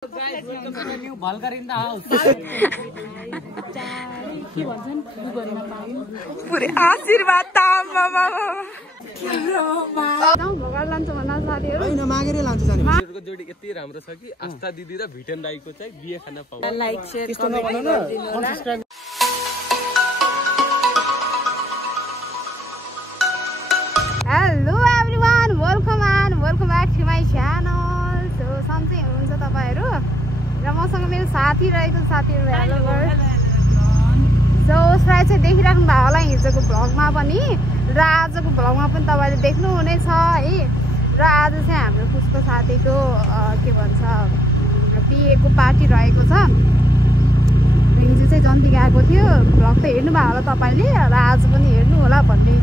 पुरै आशीर्वाद जोडी यति राम्रो छ कि आस्था दिदी र भिटेन दाइको चाहिँ बिहे खान पाउँछ। लाइक शेयर कमेन्ट गरिदिनु होला। Hello everyone, welcome back to my channel. So सन्चै हुनुहुन्छ तपाईँहरू र मसँग मेरो साथी रहेको साथीहरू हेलो सो उसलाई चाहिँ देखिराख्नु भएको होला हिजोको भ्लगमा पनि र आजको भ्लगमा पनि तपाईँले देख्नुहुनेछ है। र आज चाहिँ हाम्रो पुष्प साथीको के भन्छ बिहेको पार्टी रहेको छ। हिजो चाहिँ जन्ती गएको थियो, भ्लग त हेर्नु भएको होला तपाईँले र आज पनि हेर्नु होला भन्ने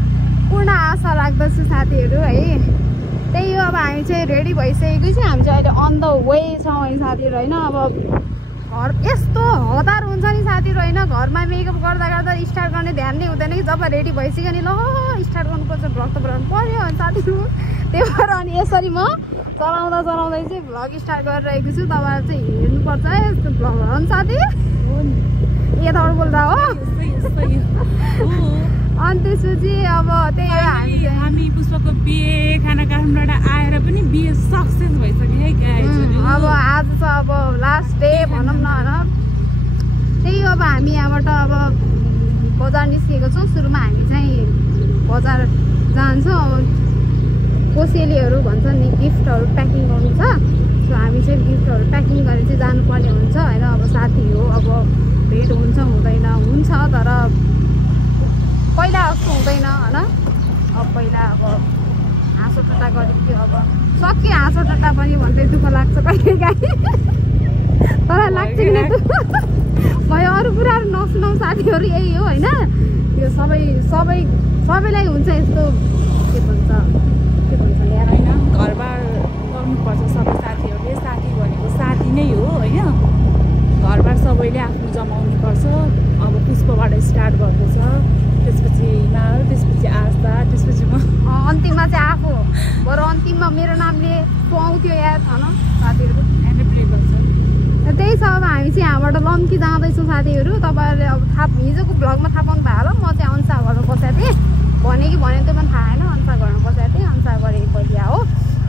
पूर्ण आशा राख्दछु साथीहरू है। त्यही हो, अब हामी चाहिँ रेडी भइसकेको छ। हामी चाहिँ अहिले अन द वे छौँ है साथीहरू होइन। अब घर यस्तो हतार हुन्छ नि साथीहरू होइन, घरमा मेकअप गर्दा गर्दा स्टार्ट गर्ने ध्यान नै हुँदैन कि जब रेडी भइसक्यो नि ल स्टार्ट गर्नुपर्छ भ्लग त बनाउनु पर्यो अनि साथीहरू। त्यही भएर अनि यसरी म चलाउँदै चाहिँ भ्लग स्टार्ट गरिरहेको छु। तपाईँहरू चाहिँ हेर्नुपर्छ है यस्तो भ्लग हो नि साथी। यताबाट बोल्दा हो। अनि त्यसपछि अब त्यही हो, हामी पुष्पको बिहे खाना काठमाडौँबाट आएर पनि बिहे सक्सेस भइसक्यो है गाइस। अब आज त अब लास्ट डे भनौँ न होइन। त्यही हो, अब हामी यहाँबाट अब बजार निस्किएको छौँ। सुरुमा हामी चाहिँ बजार जान्छौँ। कोसेलीहरू भन्छ नि गिफ्टहरू प्याकिङ गर्नु छ। सो हामी चाहिँ गिफ्टहरू प्याकिङ गरेर चाहिँ जानुपर्ने हुन्छ होइन। अब साथी हो, अब भेट हुन्छ हुँदैन हुन्छ, तर पहिला जस्तो हुँदैन होइन। अब पहिला अब हाँसो टट्टा गरेको थियो, अब सक्यो हाँसो टट्टा पनि भन्दै दुःख लाग्छ कहिले काहीँ। तर लाग्छ कि भयो अरू कुराहरू नसुनाउँ साथीहरू, यही हो होइन। त्यो सबैलाई हुन्छ यस्तो के भन्छ ल्याएर होइन, घरबार गर्नुपर्छ सबै साथीहरूले। साथी भनेको साथी नै हो होइन। घरबार सबैले आफ्नो जमाउनु पर्छ। अब पुष्पबाट स्टार्ट गर्दैछ, त्यसपछि हिमाल, त्यसपछि आस्था, त्यसपछि म अन्तिममा चाहिँ आफू। बरु अन्तिममा मेरो नामले पाउँथ्यो याद छैन साथीहरू। एभेलेबल छ। त्यही छ, अब हामी चाहिँ यहाँबाट लम्की जाँदैछौँ साथीहरू। तपाईँहरूले अब हिजोको भ्लगमा थाहा पाउनु भयो होला। म चाहिँ अनुसा घरमा बसेको थिएँ, भने कि भने त्यो पनि थाहा होइन। अनुसा घरमा बसेको थिएँ, अनुसा गरेको पहिला हो।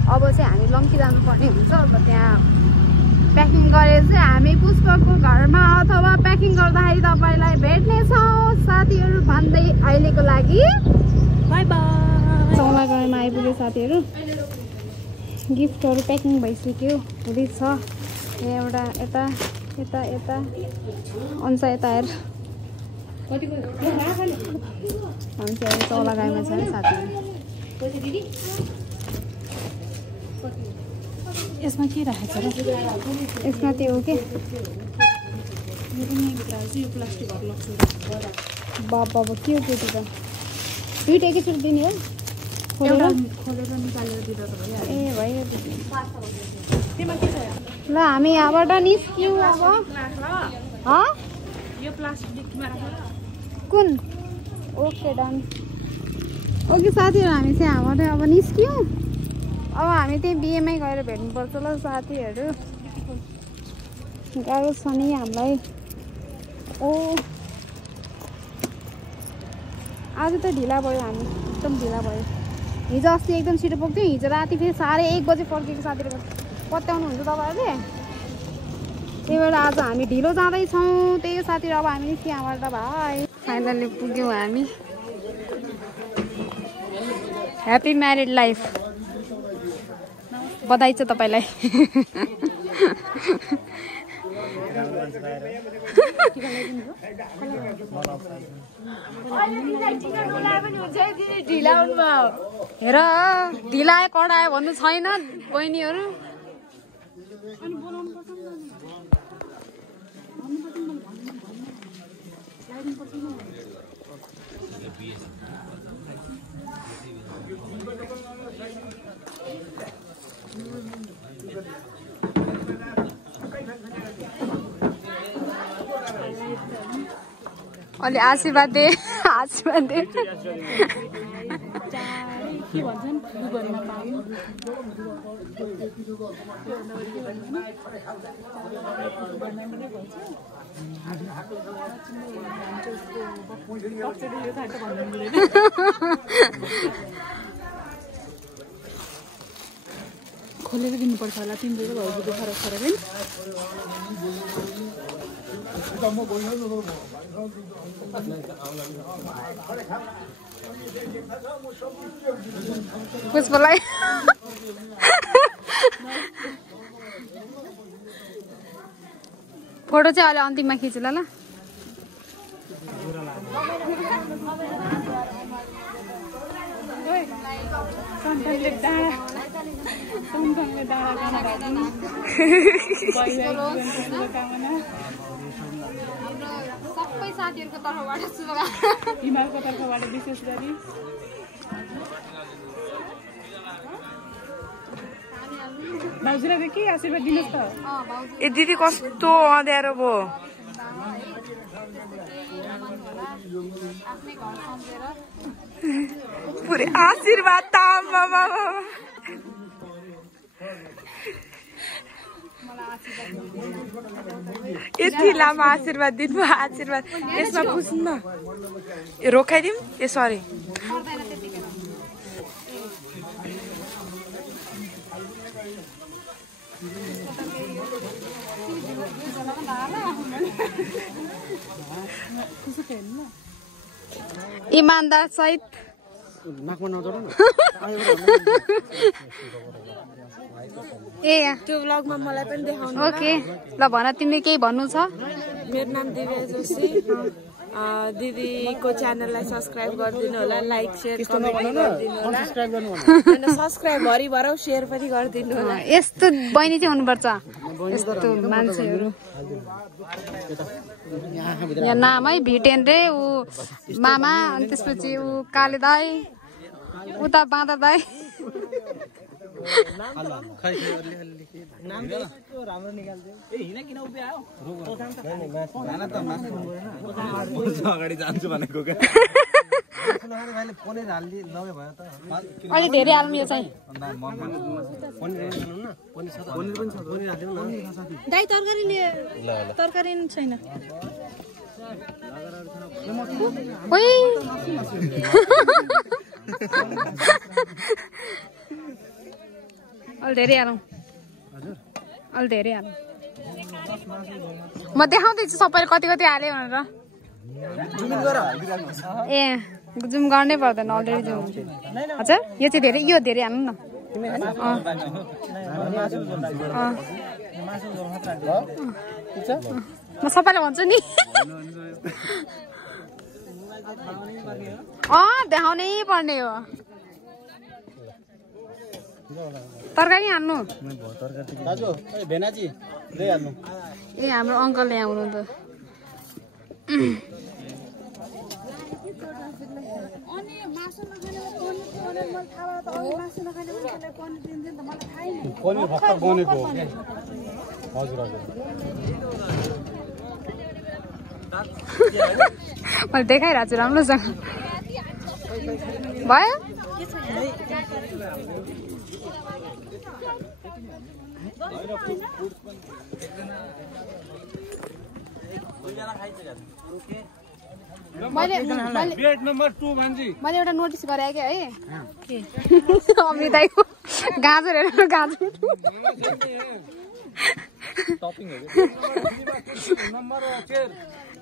अब चाहिँ हामी लम्की जानुपर्ने हुन्छ। अब त्यहाँ प्याकिङ गरेर चाहिँ हामी पुष्पको घरमा अथवा प्याकिङ गर्दाखेरि तपाईँलाई भेट्नेछौँ साथीहरू भन्दै अहिलेको लागि बाई बाई। चौला घरमा आइपुग्यो साथीहरू। गिफ्टहरू प्याकिङ भइसक्यो, हुँदैछ। एउटा यता यता यता अन्सा यता हेर। हामी चाहिँ अहिले चौला गाईमा छ है साथीहरू। यसमा के राखेको छ र? यसमा त्यो हो कि बाबा के हो त्यो त? दुइटा एकैचोटि दिने हो? खोलेर निकालेर दिँदा त भइहाल्यो। ए भयो। ल हामी यहाँबाट निस्क्यौँ अब। यो प्लास्टिकमा राखेर कुन? Okay done. ओके साथीहरू, हामी चाहिँ यहाँबाट अब निस्क्यौँ। अब हामी त्यही बिहेमै गएर भेट्नुपर्छ ल साथीहरू। गाह्रो छ नि हामीलाई। ओ आज त ढिला भयो, हामी एकदम ढिला भयो। हिजो अस्ति एकदम छिटो पुग्थ्यो। हिजो राति फेरि 1:30 बजे फर्केको साथीहरू पत्याउनुहुन्छ तपाईँहरूले। त्यही भएर आज हामी ढिलो जाँदैछौँ। त्यही साथीहरू, अब हामी निस्क्यौँ यहाँबाट। भाइ फाइनल्ली पुग्यौँ हामी। ह्याप्पी म्यारिड लाइफ, बधाई छ तपाईँलाई। हेर ढिलायो कडायो भन्नु छैन बहिनीहरू। अलि आशीर्वाद दे, आशीर्वाद दे। के भन्छन् दुबरमा पाउनु खोलेर दिनुपर्छ होला तिम्रो भाउजूको फरक फरक होइन पुष्पलाई फोटो चाहिँ अहिले अन्तिममा खिच्नु ल सबै साथीहरुको तर्फबाट शुभकामना हिमालको तर्फबाट विशेष गरी भाउजूलाई के आशीर्वाद दिनुहोस् त ए दिदी कस्तो अँध्यारो भयो पुरै आशीर्वाद त यति लामो आशीर्वाद दिनु आशीर्वाद यसमा पुस्नु न रोकाइदिउँ ए सरी इमानदार सहित ए त्यो ब्लगमा मलाई पनि देखाउनु ओके ल भन तिमीले केही भन्नु छ मेरो नाम दिव्या जोशी दिदीको च्यानललाई सब्स्क्राइब गरिदिनु होला लाइक शेयर कमेन्ट गरिदिनु होला अनि सब्स्क्राइब भरिभरौ शेयर पनि गरिदिनु होला यस्तो बहिनी चाहिँ हुनुपर्छ यस्तो मान्छेहरू यहाँ नाम है भिटेन रे ऊ मामा अनि त्यसपछि ऊ काले दाई उता बाँदा दाई अगाडि जान्छु भनेको क्या अलि धेरै हाल्नु यो चाहिँ दाइ तरकारी छैन अलि धेरै हालौँ अलि धेरै हालौँ म देखाउँदैछु सबैले कति कति हाल्यो भनेर ए जुम गर्नै पर्दैन अलरेडी जुम हजुर यो चाहिँ धेरै यो धेरै हाल्नु न म सबैलाई भन्छु नि देखाउनै पर्ने हो तरकारी हाल्नु ए हाम्रो अङ्कलले आउनु त मैले देखाइरहेको छु राम्रोसँग भयो मैले एउटा नोटिस गरेँ क्या है अमृत दाइको गाजर हेरेर गाजर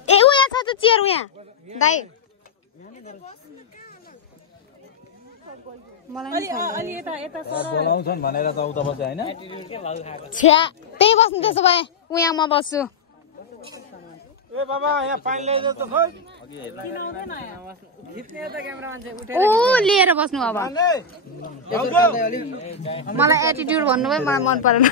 ए उहाँ छ त चेयर उहाँ दाइ छ्या त्यही बस्नु त्यसो भए उहाँ म बस्छु ओ लिएर बस्नु अब मलाई एटिट्युड भन्नुभयो मलाई मन परेन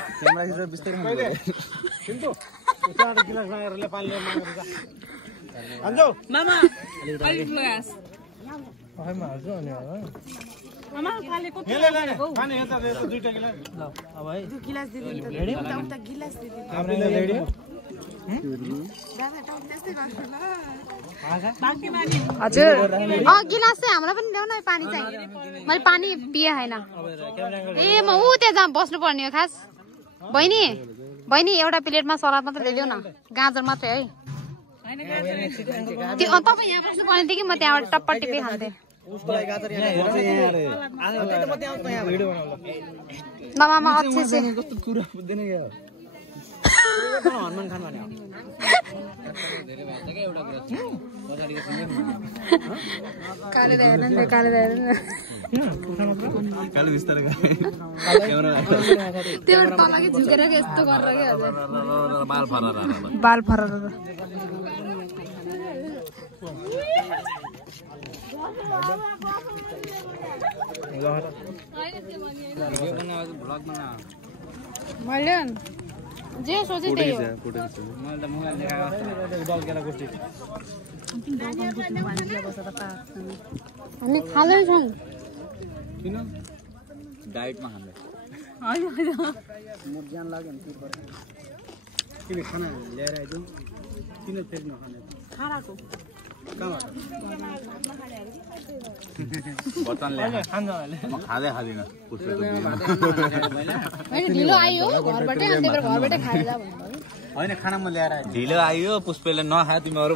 हजुर गिलास चाहिँ हामीलाई पनि ल्याउन पानी चाहिँ मैले पानी पिए होइन ए म ऊ त्यहाँ जहाँ बस्नु पर्ने हो खास बहिनी एउटा प्लेटमा सलाद मात्र ल्याइदेऊ न गाजर मात्रै है त्यो तपाईँ यहाँ बस्नु पर्ने थियो कि म त्यहाँबाट टप्पा टिपी खान्थेँ नमामा अच्छे से बाल फरर मैले जे सोचे त्यही हो हामी खाँदैछौँ डाइटमा खाँदै ज्ञान लाग्यो नि किन खाना ल्याएर आइदिउँ किन फेरि नखाने खानाको ढिलो आयो घरबाटै घरबाटै खाएर होइन खाना म ल्याएर ढिलो आयो पुष्पले नखा तिमी अरू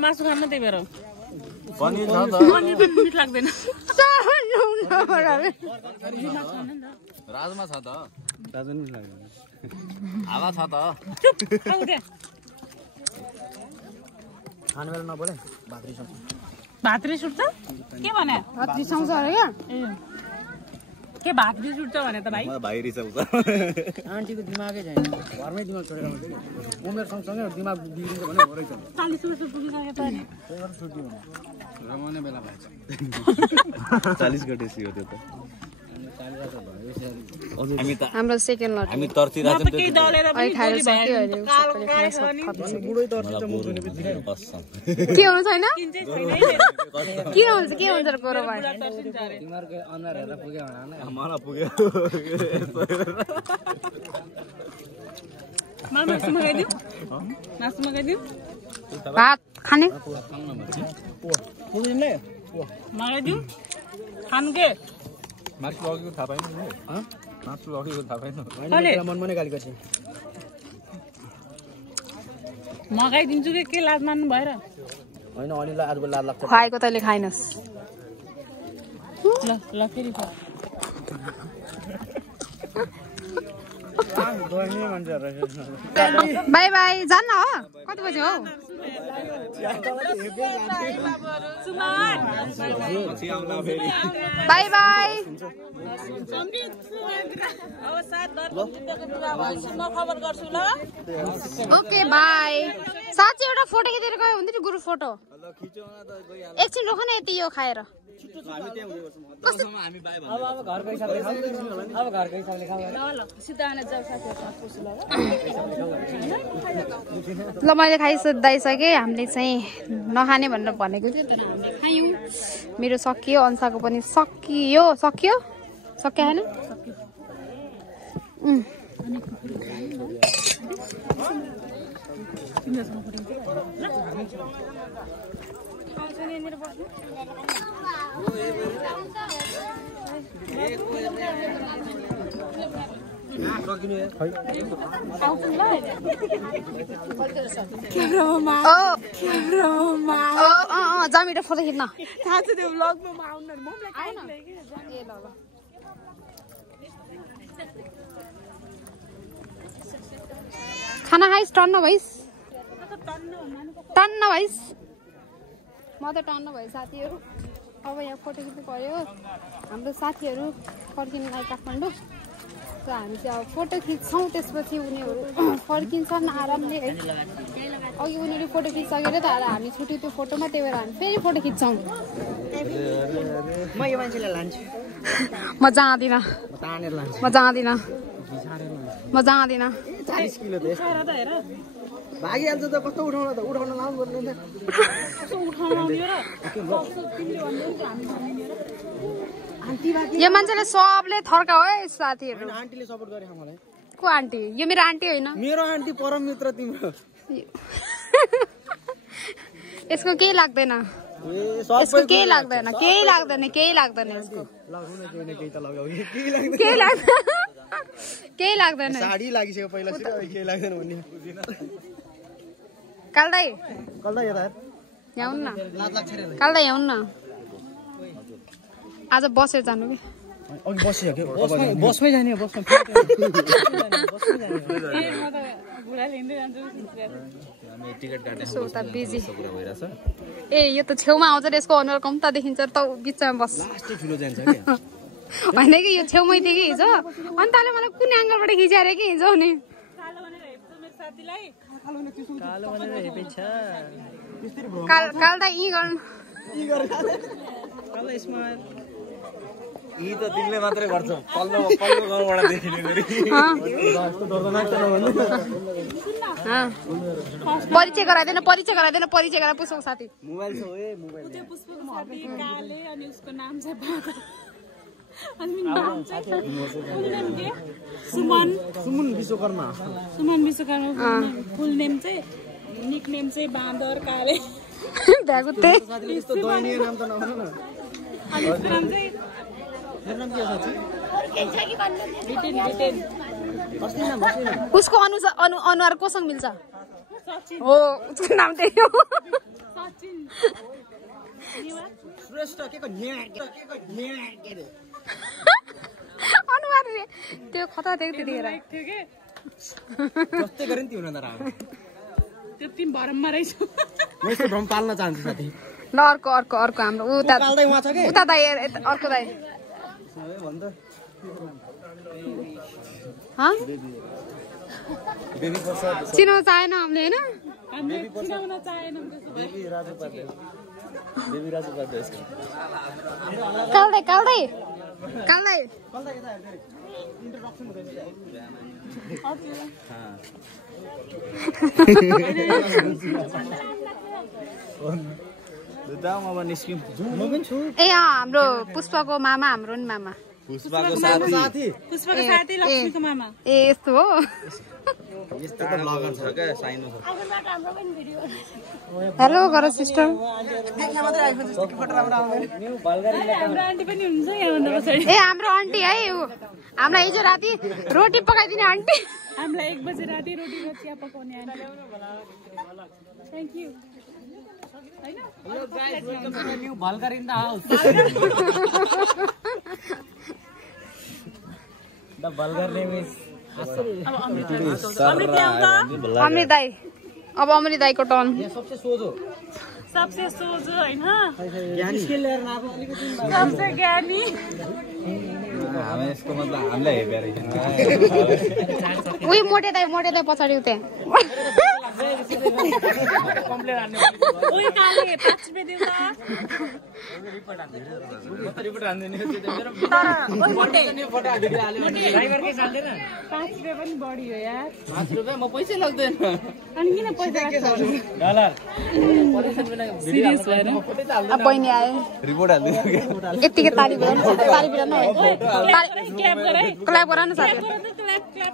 मासु खान्न त्यही भएर पनिर छ त मिठ लाग्दैन राजमा छ त दाजु नि लाग्दैन हावा छ त खाने बेला नबोले भात्री सुट्छ के भने रिसाउँछ अरे क्या के भात्री सुट्छ भने त भाइ भाइ रिसाउँछ आन्टीको दिमागै छैन घरमै दिमाग छोडेर आउँछ कि उमेर सँगसँगै दिमाग बिग्रिन्छ भने हो रहेछ 40 वर्ष पुगिसके त नि छुट्टी हुनु रमाउने बेला भएछ 40 गतेसी हो त्यो त हाम्रो सेकेन्ड लट हामी तर्सिरहेको म त केही दलेर पनि खाएर सक्यो अहिले बुढै तर्सी त मुख हुने बित्तिकै के हुनु छैन के हुन्छ र कोरो भयो तिमीहरूको अनुहार हेरेर पुग्यो भने मलाई पुग्यो मासु मगाइदिउ भात खाने पुग्दिनले मगाइदिउ खानु के मासु लगेको थाहा पाएन मासु लगेको थाहा पाएन मनमा नै गाली गर्छ मगाइदिन्छु के लाज मान्नु भएर होइन अनिललाई आज लाज लाग्छ खुवाएको तैँले खाइनस् ल फेरि बाई बाई जान्न हो कति बजी हो बाई बाई ओके बाई साँच्चै एउटा फोटो खिचेर गयो हुन्थ्यो नि ग्रुप फोटो एकछिन रोक न यति यो खाएर ल मैले खाइसकेँ हामीले चाहिँ नखाने भनेर भनेको थियो तर हामीले खायौँ मेरो सकियो अन्साको पनि सकियो होइन जामिटा फोटो खिच्न खाना खाइस् टन्न भइस् म त टन्न भयो साथीहरू अब यहाँ फोटो खिच्नु पर्यो हाम्रो साथीहरू फर्किनु आयो काठमाडौँ र हामी चाहिँ अब फोटो खिच्छौँ त्यसपछि उनीहरू फर्किन्छन् आरामले है अघि उनीहरू फोटो खिचिसकेर त हामी छुट्यो त्यो फोटोमा त्यही भएर हामी फेरि फोटो खिच्छौँ म यो मान्छेलाई लान्छु म जाँदिनँ 40 किलो भागिहाल्छ त कस्तो उठाउन लाउनु पर्ने त यो मान्छेले सबले थर्काओ है साथीहरु। आन्टीले सपोर्ट गरेछ मलाई। को आन्टी? यो मेरो आन्टी होइन। मेरो आन्टी परम मित्र तिम्रो। यसको केही लाग्दैन। यसको केही लाग्दैन, केही लाग्दैन, केही लाग्दैन यसको। लगाउन केही त लगाउ। केही लाग्दैन। केही लाग्दैन। साडी लागिसक्यो पहिला सिधै केही लाग्दैन भन्ने। काल्दै यता यहाँ हुन्न। लाज लाग्छ रे। काल्दै यहाँ हुन्न। आज बसेर जानु कि? अघि बसिसक्यो। बसमै जाने बसमा। टिकट काट्ने उता बिजी ए यो त छेउमा आउँछ रे यसको अनुहार कम्ता देखिन्छ त बिचमा बस लास्टै ठुलो जान्छ के होइन कि यो छेउमै थियो कि हिजो अनि ताले मलाई कुन एङ्गलबाट खिचाएर कि हिजो नि काल त यी गर्नु यी त तिमीले मात्रै गर्छौ पल्लो गाउँबाट देखिने गरी परिचय गराइदेन गराइ पुष्पको साथी मोबाइल छ ओए मोबाइल त्यो पुष्पको साथी काले अनि उसको नाम चाहिँ बाको अनि नाम चाहिँ फुल नेम के सुमन विश्वकर्मा फुल नेम चाहिँ निक नेम चाहिँ बाँदर काले भ्यागुते यस्तो दयनीय नाम त नभन न अनि उसको नाम चाहिँ मेरो नाम के हो साथी डिटेन अस्ति नाम उसको अनुहार कोसँग मिल्छ हो उसको नाम त्यही हो सचिन श्रेष्ठ के को न्या के रे अनुहार रे त्यो खतरा थियो त्यतिखेर थियो के जस्तै गरिन् तिम्रो त राम त्यो तिमी भरममा रहेछौ म यस्तो भ्रम पाल्न चाहन्छु साथी ल अर्को हाम्रो उता पाल्दै उहाँ छ के उता दाइ अर्को दाइ भन्छ हाँ बेबी प्रसाद चिनो चाहेन हामीले हैन हामीले चिनाउन चाहेनौँ त्यसो भए बेबी राजु पाटे यसको काल्दै कल्दा यता हेर्दै इन्ट्रोडक्सन हुँदैछ ए हाम्रो पुष्पको मामा हाम्रो नि मामा पुष्पाको साथी पुष्पको साथी लक्ष्मीको मामा ए यस्तो हो यस्तो त लगन छ क्या साइनो छ हेलो गर सिस्टर देख्न मात्रै आइफोन जस्तो फोटो राम्रो आउँदैन हाम्रो आन्टी पनि हुन्छ यहाँभन्दा पछाडि ए हाम्रो आन्टी है हामीलाई हिजो राति रोटी पकाइदिने आन्टी हामीलाई 1 बजे राति रोटी र चिया पकाउने aunty thank you hello guys welcome to new vlogger in the house the vlogger name is Amrit दाई अब अमृत दाईको टर्न यहाँ सबसे सोझो हैन ज्ञानी के लिएर नाम अलिकति सबसे ज्ञानी हामी यसको मतलब हामीलाई हेपेर उही मोटे दाई पछाडि उतै कम्प्लेन हान्ने ओइ काले 5 रुपैयाँ देऊ त रिपोर्ट हान्दैन मेरो ओइ मोटे फोटो हालिदियो ड्राइभर के चाल्दैन 5 रुपैयाँ पनि बढी हो यार 5 रुपैयाँ म पैसै लाग्दैन अनि किन पैसा लाग्छ डलर सिरियस भएर अब बहिनी आयो रिपोर्ट हाल्दिनु यतिकै ताली बजाउनु क्ल्याप गरे क्ल्याप गर न साथी क्ल्याप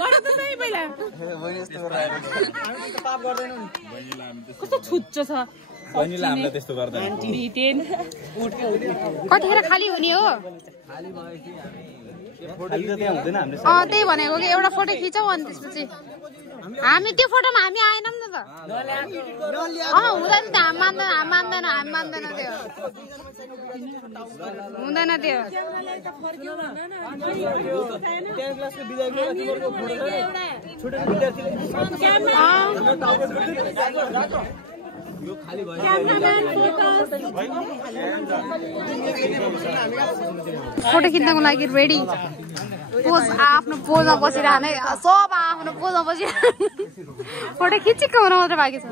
गर त सही पहिला हामी त पाप गर्दैनौ नि कस्तो छुच्चो छ बहिनीले हामीलाई त्यस्तो गर्दैन भिटेन कतिखेर खाली हुने हो खाली त त्यहाँ हुँदैन हामीले त्यही भनेको कि एउटा फोटो खिचौ अनि त्यसपछि हामी त्यो फोटोमा हामी आएनौँ न त हुँदैन त हामी मान्दैन त्यो हुँदैन त्यो क्लासको विद्यार्थीको तिम्रो फोटो छ छुटेको विद्यार्थीले यो खाली भयो फोटो खिच्नको लागि रेडी पोज आफ्नो पोजमा बसिरहने सब आफ्नो पोजमा बसिरहने फोटो खिचेको हुन मात्रै बाँकी छ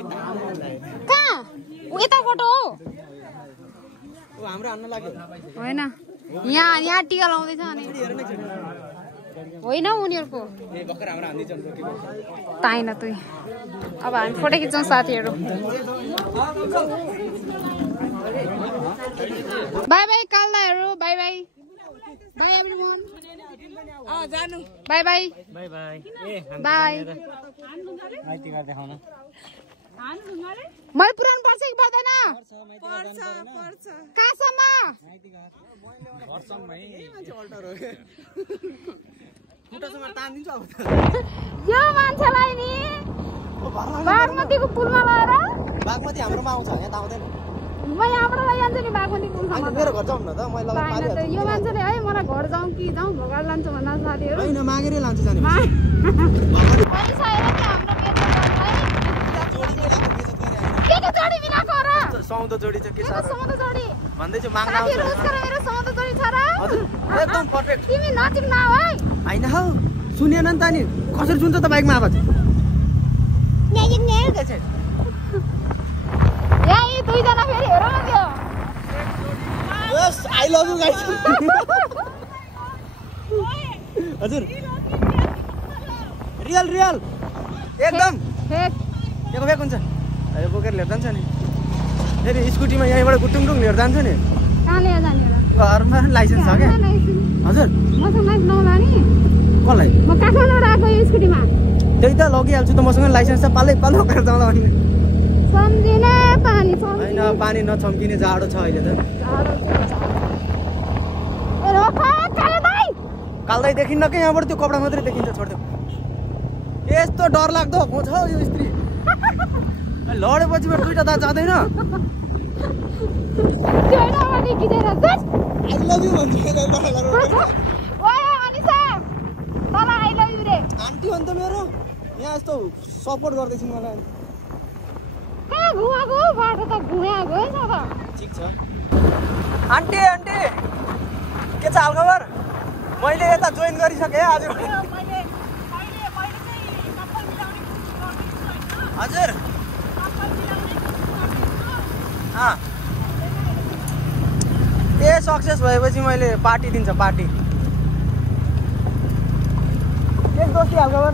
कहाँ यता फोटो हो हाम्रो हान्न लाग्यो होइन यहाँ टिका लाउँदैछ अनि होइन उनीहरूको ए भर्खर हाम्रो हान्दै छन् ताइन तुई अब हामी फोटो खिच्छौँ साथीहरू बाई बाई काल्दाहरू बाई बाई बाई एभ्रीवन जानु bye bye bye bye bye माइती घर देखाउन मलाई पुरानो पर्छ कि पर्दैन पर्छ कहाँसम्म यो मान्छेलाई नि बागमतीको पुलमा लगाएर बागमती हाम्रोमा आउँछ यहाँ त आउँदैन म यहाँबाट लैजान्छु नि बागमती पुलसम्म मेरो घर जाउँ न त मैले यो मान्छेले है मलाई घर जाउँ कि जाउँ भोगाड लान्छु भन्दा साथीहरू होइन मागेरै लान्छु जाने सौदो जोडी छ के भन्दैछु माग्न एकदम पर्फेक्ट तिमी नजिक न है होइन हौ सुनेन नि त नि कसरी सुन्छ त बाइकमा आवाज यहाँ यी दुईजना फेरि हेर न त्यो yes I love you guys हजुर रियल रियल एकदम फेक यो फेक हुन्छ यो बोकेर लिएर जान्छ नि फेरि स्कुटीमा यहीँबाट गुटुङटुङ लिएर जान्छ नि कहाँ लिएर जाने होला घरमा लाइसेन्स छ क्या हजुर मसँग लाइसेन्स नहुँदा नि कसलाई म काठमाडौँबाट आएको यो स्कुटीमा त्यही त लगिहाल्छु त मसँग लाइसेन्स छ पालै पालो गरेर जाउँला भने सम्झिने पानी होइन पानी नछम्किने जाडो छ अहिले त काल्दै देखिन्न कि यहाँबाट त्यो कपडा मात्रै देखिन्छ छोड्थ्यो यस्तो डर लाग्दो खोज हौ यो स्त्री लडेपछि दुईटा दाँत जाँदैन आई लभ यु भन्छ आन्टी हो नि त मेरो यहाँ यस्तो सपोर्ट गर्दैछु मलाई ठिक छ आन्टी आन्टी के छ हालखबर मैले यता जोइन गरिसकेँ आज हजुर ए सक्सेस भएपछि मैले पार्टी दिन्छ पार्टी के दोस्ती हालखबर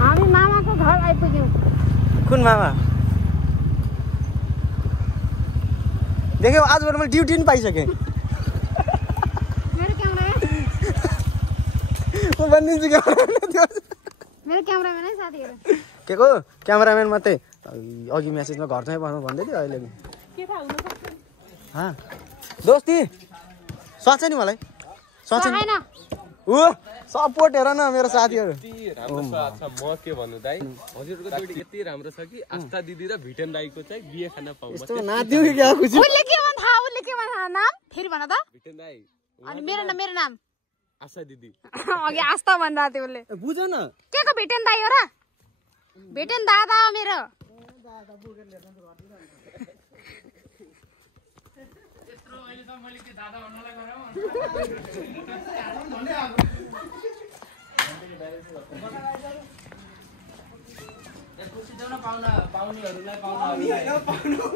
हामी मामाको घर आइपुग्यौँ कुन मामा देख्यौ आजबाट मैले ड्युटी पनि पाइसकेँ मेरो क्यामेरा म भनिदिन्छु मेरो क्यामेराम्यान है साथीहरू के को क्यामेराम्यान मात्रै अघि म्यासेजमा घर चाहिँ भन्नु भन्दै थियो अहिले दोस्ती सोच्छ नि मलाई सोच्छ नि ऊ सपोर्ट हेर न मेरो साथीहरू राम्रो छ म के भन्नु दाइ हजुरको जोडी यति राम्रो छ कि आस्था दिदी र भिटेन दाइको चाहिँ बिहे खान पाऊ नाच्दिउ कि क्या खुसी उसले के भन्छ नाम फेरि भन त भिटेन दाइ अनि मेरो नाम आशा दिदी अघि आस्था भनिरहेको थियो उसले बुझ न के को भेटेन दाइ हो र भेटेन दादा हो मेरो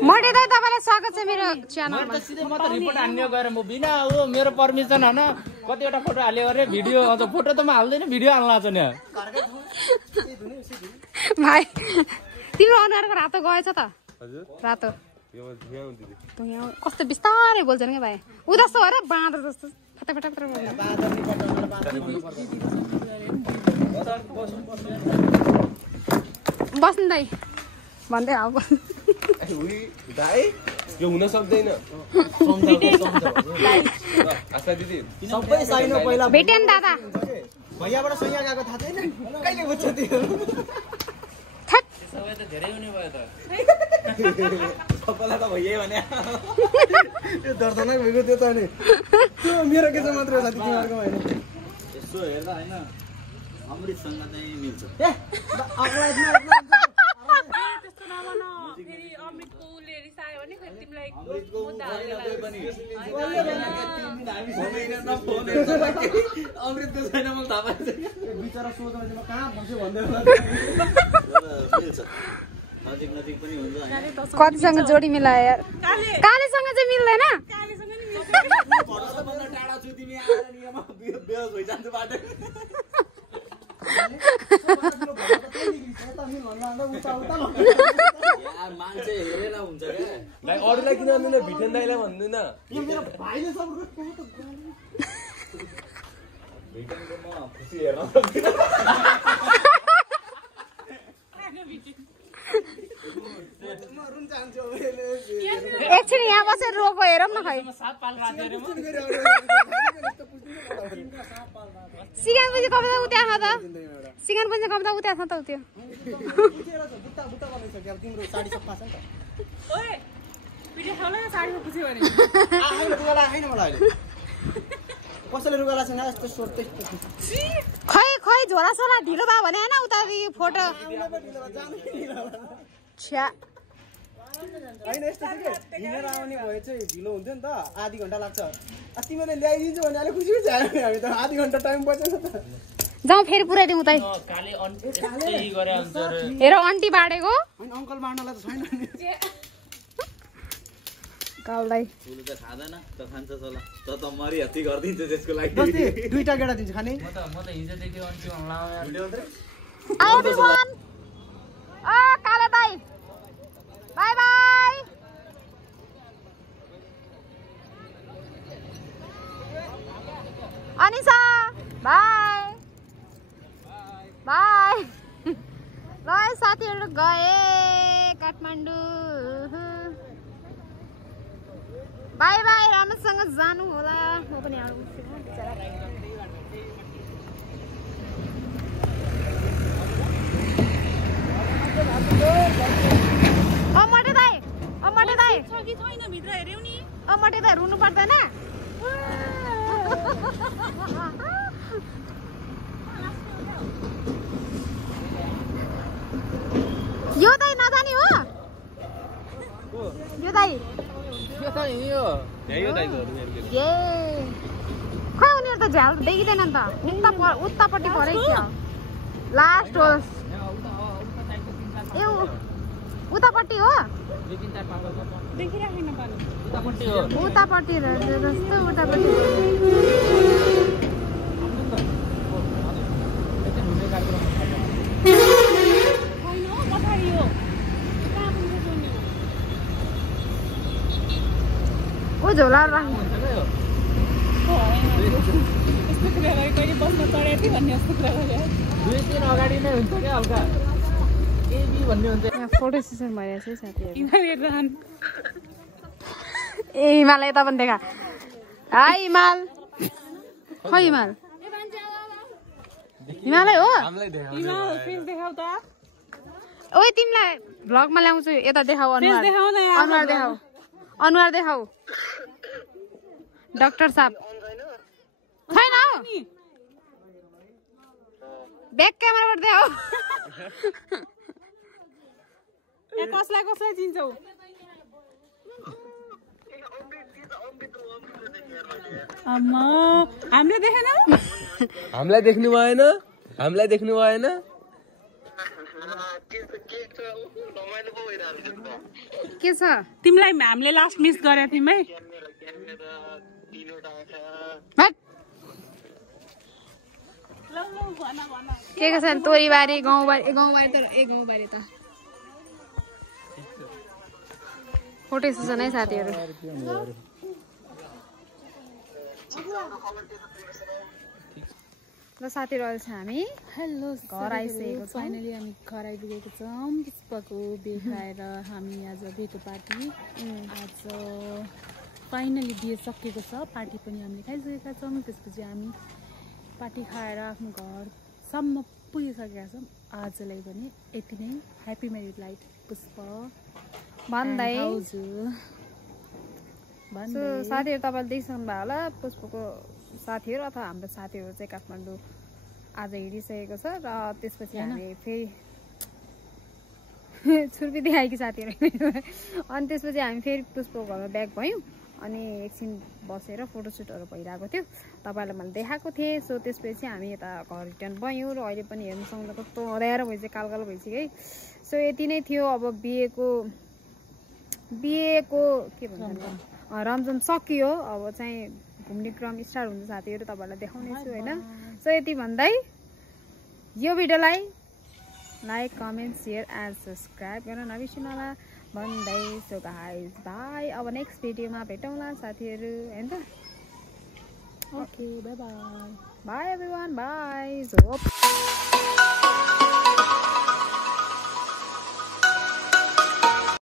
मडे दाइ तपाईलाई स्वागत छ मेरो च्यानलमा सिधै म त रिपोर्ट हान्ने गएर म बिना हो मेरो परमिसन हैन कतिवटा फोटो हाल्यो अरे भिडियो अझ फोटो त म हाल्दैन भिडियो हाल्न लाग्छ नि भाइ तिम्रो अनुहारको रातो गएछ त हजुर रातो यो ध्याउ दिदी कस्तो बिस्तारै बोल्छ नि भाइ उ जस्तो हो र बाँदर जस्तो फटाफट बस्नु दाइ भन्दै अब दाइ यो हुन सक्दैन आशा दिदी सबै साइनो पहिला भेटेन दादा भैयाबाट सैया गएको थाहा छैन कहिले बुझ्छ त्यो सबै त धेरै हुने भयो त सबैलाई त भइए भने त्यो दर्शनक भएको त्यो त नि त्यो मेरो के छ मात्र साथी तिमीहरूको होइन यसो हेर्दा हैन अमृतसँग चाहिँ मिल्छ ए अग्लाइमा त्यस्तो नभन फेरि अमृतको उले रिसायो भने फेरि तिमीलाई मुद्दा अमृतको छैन मलाई थाहा पाएछ बिचरा सोध्नु म कहाँ भन्छु भन्दै मिल्छ नजिक नजिक पनि हुन्छ हैन कतिसँग जोडी मिलायो यार कालेसँग चाहिँ मिल्दैन टाढा छु तिमी आएर नि बेहोस भइजान्छ बाटो मान्छे हेरेर हुन्छ क्या दाइ अरूलाई किन भन्दैन भिटेन दाइलाई भन्दैन खुसी हेर्न एकछिन यहाँ बसेर रोको हेरौँ न खै सिगान पुँजी कविता उता छ त सिगान पुँजी कविता उता छ त त्यो कसैले रुगाला छैन यस्तो सोध्दै खै खै झोला सोला ढिलो भयो भने होइन उता फोटो छ्या होइन यस्तो थियो कि हिँडेर आउने भए चाहिँ ढिलो हुन्थ्यो नि त आधी घन्टा लाग्छ तिमीले ल्याइदिन्छु भने अलिक खुसी हुन्छ हामी त आधी घन्टा टाइम बचेन त जाउँ फेरि पुऱ्याइदिउँ उतै हेर आन्टी बाँडेको अङ्कल बाँड्नलाई त छैन नि गाउँलाई फुल त खाँदैन त खान्छ होला त मरि हत्ती गरिदिन्छ त्यसको लागि दुईटा गेडा दिन्छु खाने म त हिजोदेखि अन्टी भन्ला Hi everyone. Kala bye. Bye bye. Anisa. Bye. Bye. Bye साथीहरु गए काठमाडौँ. Bye bye राम्रोसँग जानु होला. म पनि आउँछु बिचारा. अमटे दाइ छ कि छैन भित्र हेर्यौ नि अमटे दाइ रुनु पर्दैन यो दाइ नजानी हो यो दाइ यो दाइको ए खै उनीहरु त झ्याल देखिदैन नि त उतापट्टि परेछ लास्ट होस् ए उतापट्टि हो देखिराखेन पानी उतापट्टि हो उतापट्टि जस्तो उतापट्टि ओ झोला राख्नु अगाडि नै हुन्छ क्या हल्का फोटो सेसन भइरहेछ है साथीहरु ए हिमाल यता पनि देखा हाई हिमाल खै हिमाल हिमालै हो ओइ तिमीलाई भ्लगमा ल्याउँछु यता देखाऊ अनुहार देखाऊ अनुहार देखाऊ डाक्टर साहब छैन हौ ब्याक क्यामेराबाट देखाऊ कसलाई कसलाई चिन्छौ अम्मा हामीले देखेन हामीलाई देख्नु भएन के छ तिमीलाई हामीले लास्ट मिस गरेको थियौँ है के छ तोरीबारी गाउँबारी गाउँबारी त फोटो सेसन है साथीहरु ल साथीहरु अहिले चाहिँ हामी हेलो घर आइसकेको छौँ फाइनली हामी घर आइपुगेको छौँ पुष्पको बिहे खाएर हामी आज भेटो पार्टी आज फाइनली बिहे सकिएको छ पार्टी पनि हामीले खाइसकेका छौँ त्यसपछि हामी पार्टी खाएर आफ्नो घरसम्म पुगिसकेका छौँ आजलाई पनि यति नै ह्याप्पी म्यारिड लाइफ पुष्प भन्दै साथीहरु तपाईँले देखिसक्नु भयो होला पुष्पको साथीहरु अथवा हाम्रो साथीहरु चाहिँ काठमाडौँ आज हिँडिसकेको छ र त्यसपछि हामी फेरि छुर्पी देखाएकी साथीहरु अनि त्यसपछि हामी फेरि पुष्पको घरमा ब्याक भयौँ अनि एकछिन बसेर फोटोसुटहरू भइरहेको थियो तपाईँलाई मैले देखाएको थिएँ सो त्यसपछि हामी यता घर रिटर्न भयौँ र अहिले पनि हेर्नु सक्दा कस्तो हराएर भइसक्यो कालकाल भइसक्यो है सो यति नै थियो अब बिहेको के भन्छ रमझम सकियो अब चाहिँ घुम्ने क्रम स्टार्ट हुन्छ साथीहरु तपाईहरुलाई देखाउने छु हैन सो यति भन्दै यो भिडियोलाई like comment share and subscribe गर्न नबिर्सिनु होला भन्दै सो गाइज बाई। अब नेक्स्ट भिडियोमा भेटौँला साथीहरू हैन त। Okay by bye by everyone by.